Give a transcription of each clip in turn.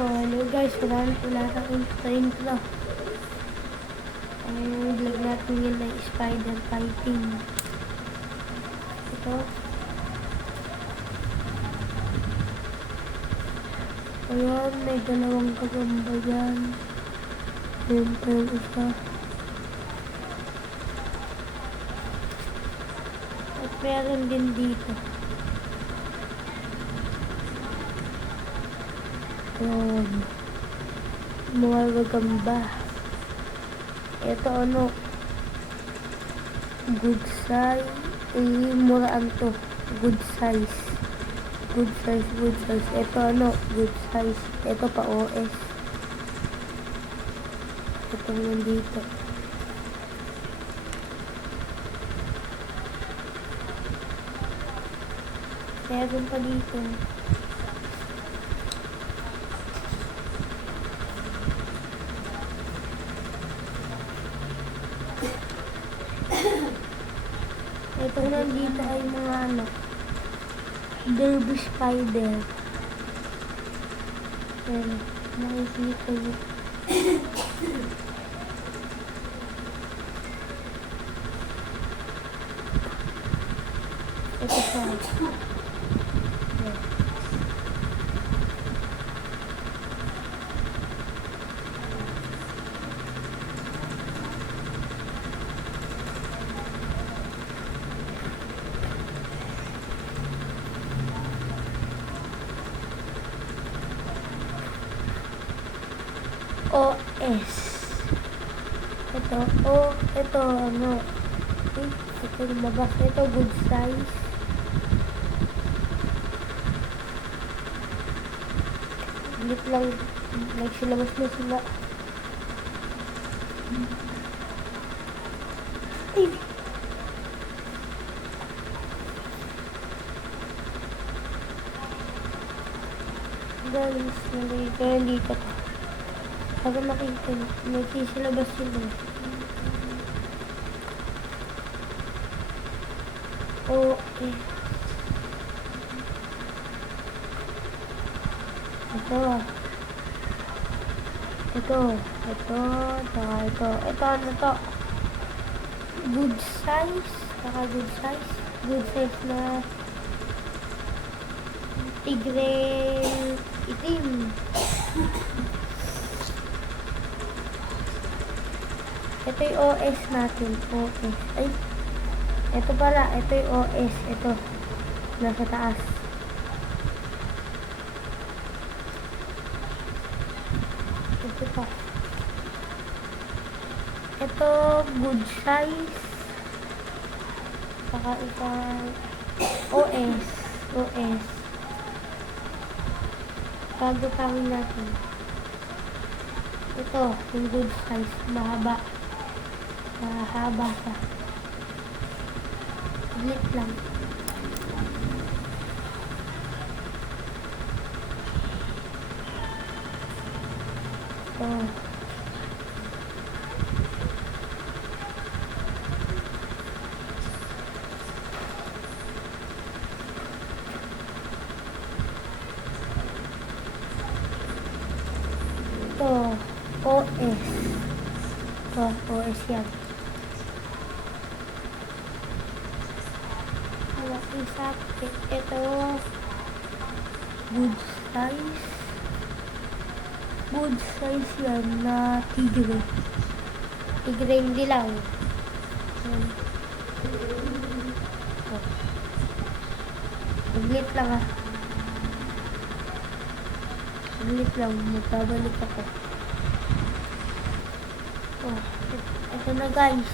So, hello guys, wala kang intro. Ang vlog natin yun ay spider fighting. Ito. Ayan, may dalawang kagamba dyan. Ayan pa yung isa. At meron din dito. Ayan. Mga gagamba. Ito ano, good size. Muraan to. Good size. Good size. Ito ano, good size. Ito pa OS. Ito nandito. Meron pa dito. Ito nandito ay mga ano, derby spider. Ayan, nakikita nyo. Ito siya. Ayan. OS. Ito ano, ito lumabas. Ito good size. Ulit lang, nagsilabas na sila. Ay! Guys, nandito pa. Para makita nyo, nagsisilabas sila. Okay. Ito ano to? Good size. Good size na tigre itim. Ito yung OS natin. OS. Ay. Ito pala. Ito yung OS. Ito. Nasa taas. Ito pa. Ito, good size. Saka isang OS. Bago kami natin. Ito, yung good size. Mahaba sa. Ulit lang. Ito, OS. Ito, OS yan. Isa, ito, good size. Good size yan na tigre. Tigre yung dilaw. Saglit lang ah. Saglit lang, magbabalik ako. Oh, ito na guys.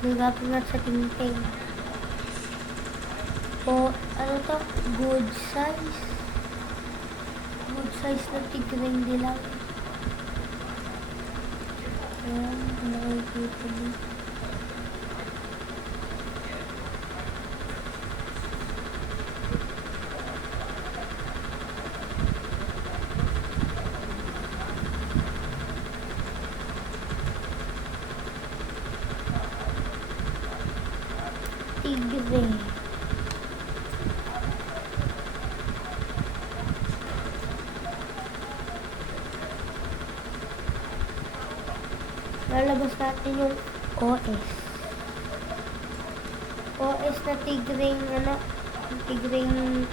Nagapin na sa tingting. Oh, ano to? Good size. Good size na tigring dilaw. Ayan, nakikita niyo. Tigre. lalabas natin yung OS. OS na tigring, tigring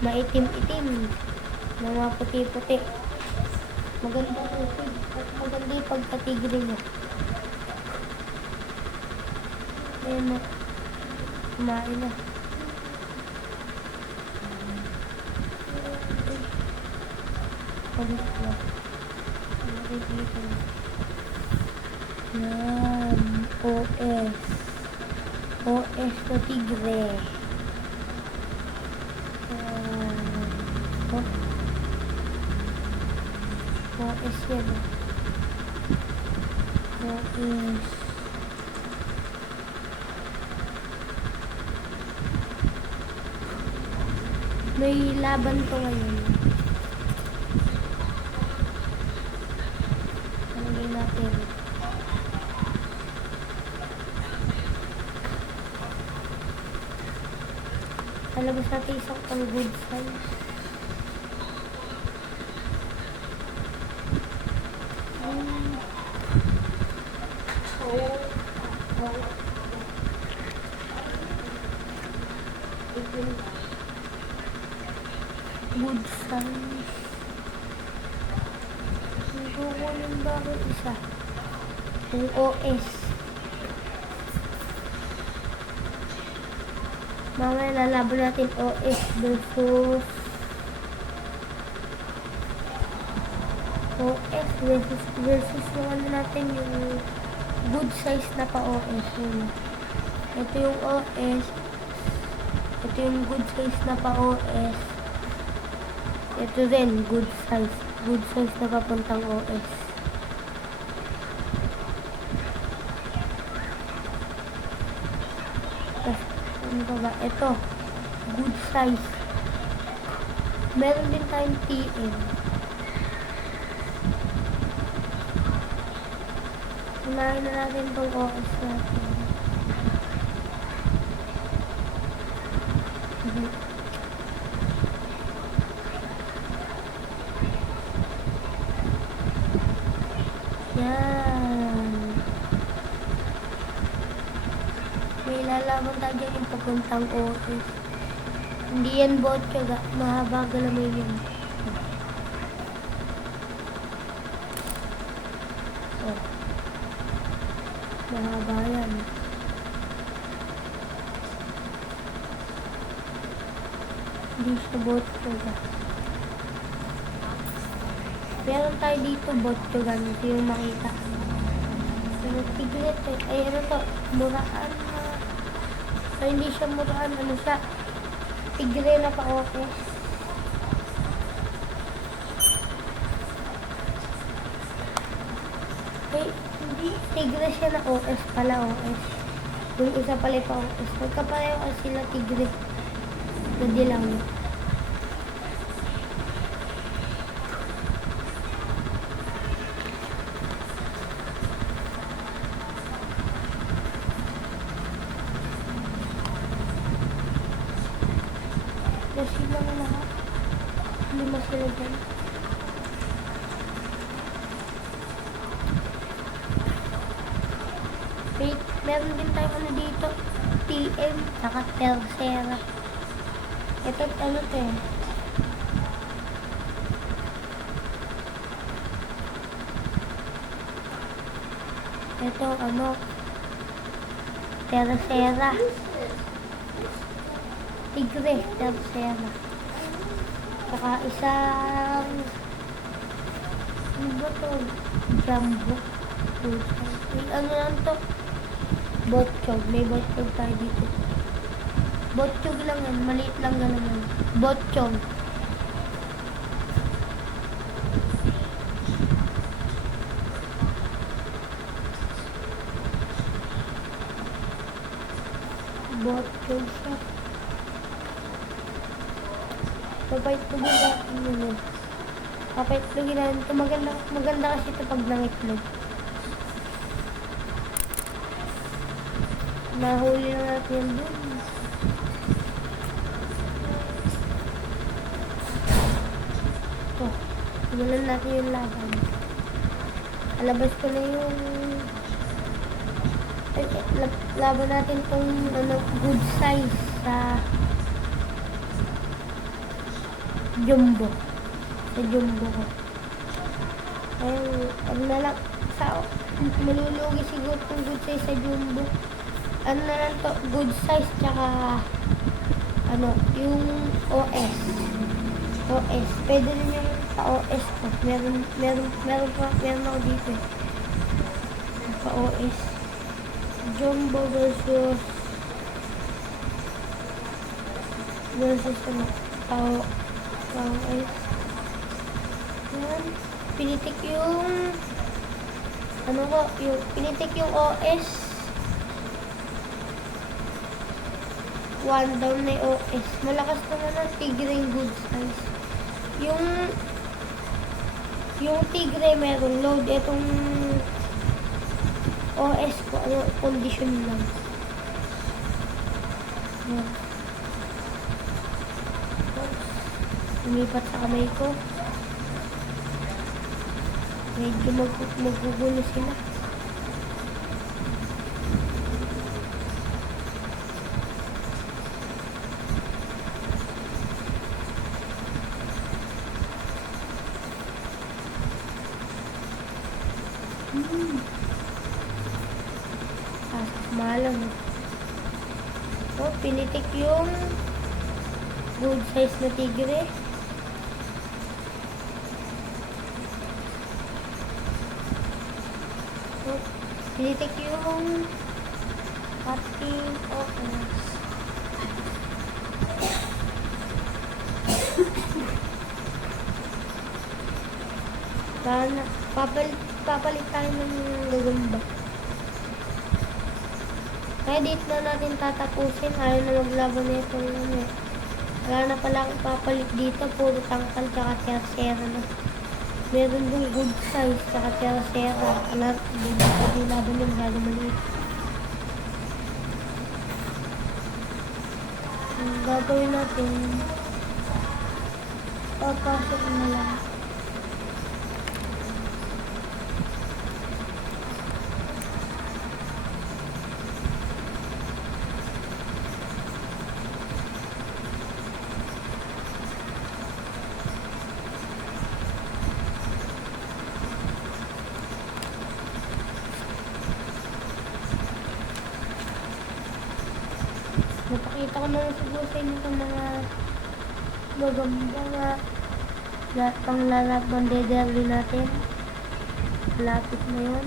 maitim-itim, na mga puti-puti. Maganda ito, at maganda yung pagkatigre niya. Ayan na, kumain na. Palit na. Yan, OS. OS na tigre. OS yan. OS. May laban to ngayon. Talagay natin. Talabas natin isang pang good size. Good size. Kukunin ba ako isa? Yung OS. Mamaya lalaban natin OS versus yung ano natin, yung good size na pa OS. Ito yung OS. Ito yung good size na pa OS. Ito din, good size. Good size na papuntang OS. Ano pa ba? Ito, good size. Meron din tayong TM. Unahin na natin itong OS natin. Yan. May lalaban tayo dyan yung papuntang OS. Hindi yan bot kaga. Mahaba galamay yun. Oh. Mahaba yan. Hindi siya bot kaga. Meron tayo dito bot kaga. Ito yung makita. Pero tiglit eh. Ay ano to? Muraan na. Ay hindi siya muraan. Ano siya? Tigre na pa OS. Ay, hindi. Tigre siya na OS pala OS. Yung isa pala pa OS. Magkapareho kasi sila tigre. Pwede lang. Kasi lang lahat. Lima sila dyan. Wait, meron din tayo ano dito. TM, saka Tercera. Ito, ano to eh. Ito, ano. Tercera. Tigre, Tercera. Saka isang ano ba to? Jumbo. Ano lang to? Botchog. May botchog tayo dito. Botchog lang yan. Maliit lang ganun yan. Botchog. Botchog siya. Papaitlogin natin yun. Papaitlogin natin ito. Maganda kasi ito pag nangitlog. Nahuli na natin yan dun. Ito. Simulan natin yung laban. Alabas ko na yung laban natin tong ano, good size sa jumbo. Sa jumbo ko. Ayun, pag nalang sa malulugi siguro kung good size sa jumbo. Ano na lang to, good size tsaka ano, yung OS. OS. Pwede rin yung sa OS ko. Meron ako dito eh. Sa OS. Jumbo versus ano, OS. Yan. Pinitik yung ano ko, pinitik yung OS. One down na yung OS. Malakas naman ang Tigre yung good size. Yung Tigre merong load. Itong OS ko, ano, condition lang. Yan. Lumipat sa kamay ko. Medyo magugulo sila. Malam. So, pinitik yung good size na tigre. So, pinitik yung ating OS. Papalit tayo ng gagamba. Kaya dito na natin tatapusin. Ayaw na maglaban na ito. Wala na pala akong papalit dito. Puro tangkal tsaka tercera na. Meron dong good size tsaka tercera. Alam, hindi laban yung gano'n maliit. Ang gagawin natin, papasok na lang. Napakita ko naman siguro sa inyo itong mga maganda nga lahat ng dederby natin. Lapit na yun.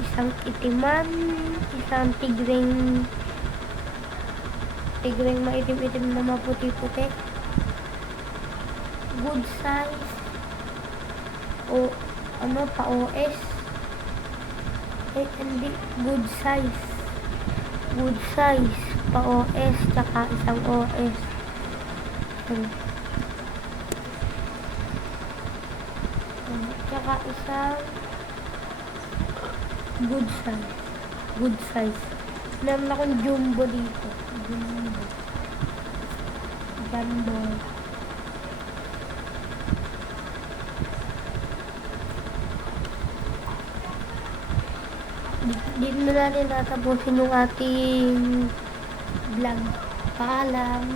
Isang itiman, isang tigreng maitim-itim na maputi-puti. Good size. O ano pa OS. Hindi, good size pa OS tsaka isang OS. Tsaka isang good size meron akong jumbo dito, jumbo. Dito na natin tatapusin yung ating vlog. Paalam.